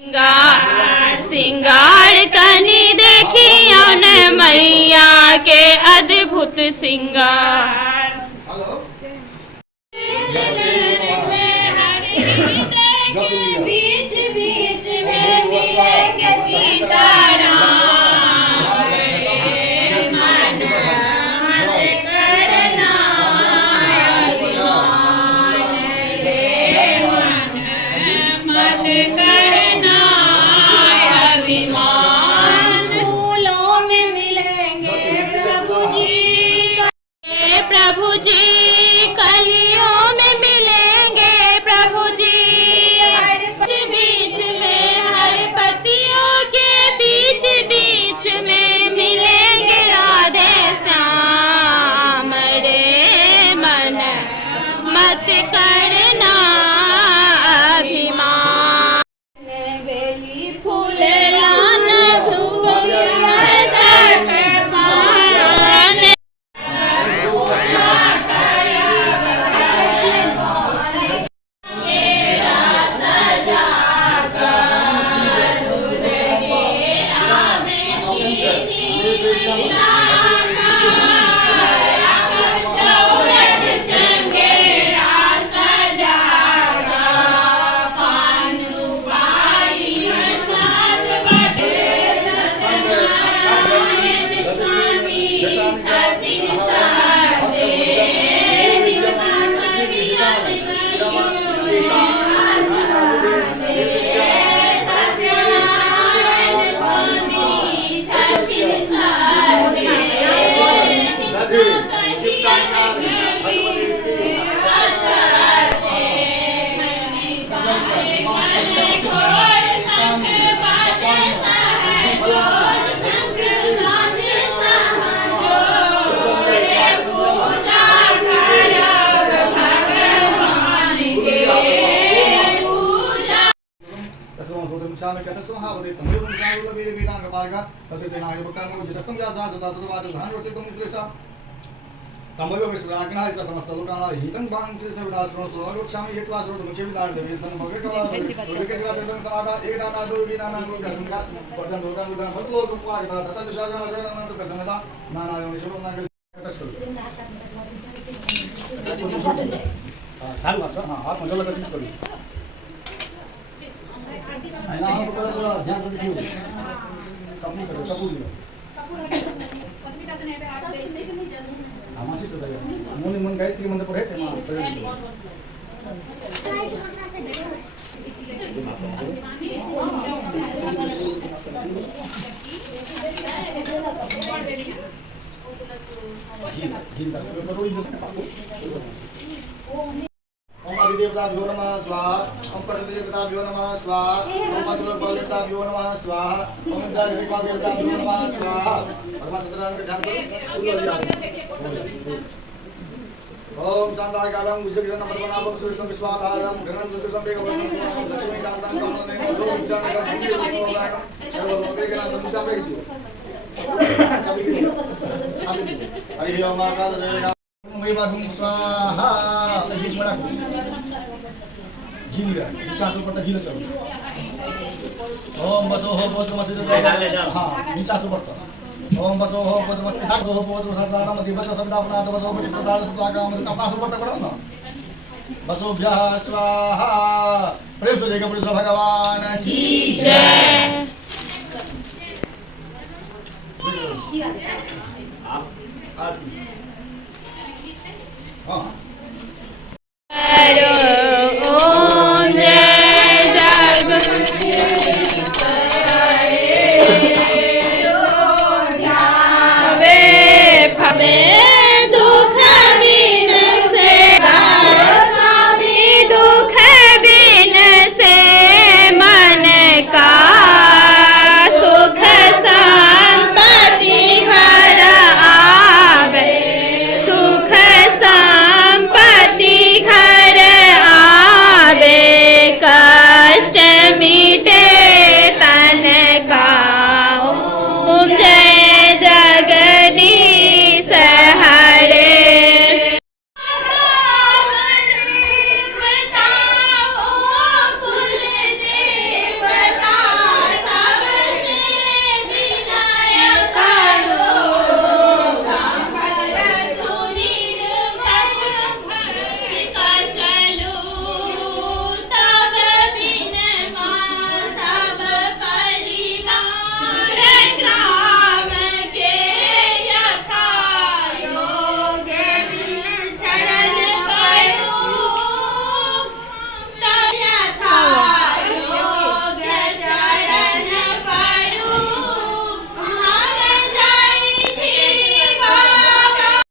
सिंगार सिंगार कनी देखियो न मैया के अद्भुत सिंगार। बीच बीच में मिलेंगे सीताराम। प्रभु जी कलियों में मिलेंगे प्रभु जी, हर बीच में हर पतियों के बीच बीच में मिलेंगे राधे श्याम। रे मन मत करना अभिमान, बेली फूल लाना देवताभ्यो नमः स्वाहा। ओम देवताभ्यो नमः स्वाहा। ओम देवताभ्यो नमः स्वाहा। ओम देवताभ्यो नमः स्वाहा। परमात्मा के ध्यान करो। ओम शांताय कालम विजय नंबर बनावम सुरसम विश्वासायम गणन सुरसम बेगम लक्ष्मी कांतां कमलने दो विद्यान का मंदिर विश्वनायक सर्व लोके के नाम पूजा पे दियो हरि ओम आकाश देवता ओम वाधुम स्वाहा। बीच में रखो झील नीचा से ऊपर झील चलो। ओम बसो हो बहुत मस्त हां नीचा से ऊपर ओम बसो हो बहुत मस्त हाथ हो बहुत मस्त दाना मत बसो सब अपना तो बसो मत दाना सुता का मत अपना ऊपर तक बढ़ो ना। बसो भ्यः स्वाहा। प्रेम से जय पुरुष भगवान की जय। आप